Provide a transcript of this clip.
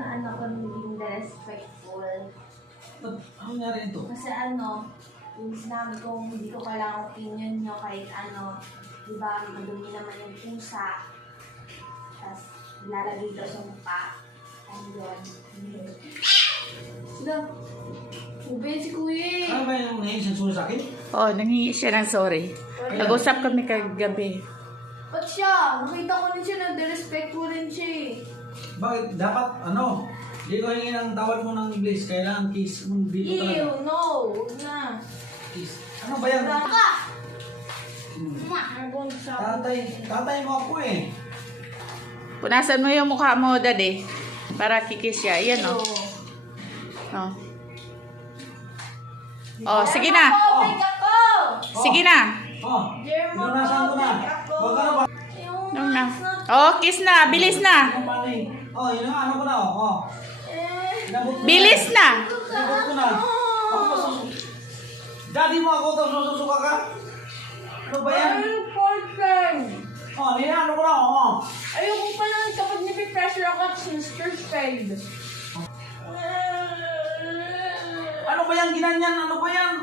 na ko naging respectful. Ano nangyari ito? Kasi yung sinabi ko, hindi ko kailangan opinion nyo kahit diba, madumi naman yung pusa. Tapos, lalagay daw sa mukha. Ayun. Sila, ube si kuya eh. Ano ba yung nahingi siyang sa akin? Oo, nangingi siya ng sorry. Nag-usap kami kagabi. Ba't siya? Nakita ko rin siya, nag-respectful rin siya eh. Bakit? Dapat, hindi ko hingin ang tawad mo ng English. Kailangan kiss mo dito talaga. Ew, no. Huwag na. Kiss. Ano ba yan? Baka! Tatay mo ako eh. Punasan mo yung mukha mo, daddy. Para kikis siya. Yan, o. Oh. Oh, sige na. Make ako! Sige na. Pinunasan ko na. Huwag ka na ba? Nung na. Oh, kiss na. Bilis na. Yun ang ko na. Bilis na. Inabot ko na. Ako pa Daddy mo ako, tapos susuka ka? Ano ba yan? Ano ko na. Ayoko pa lang kapag nipipressure ako at Mr. Spade. Ano ba yan? Ginanyan? Ano ba yan?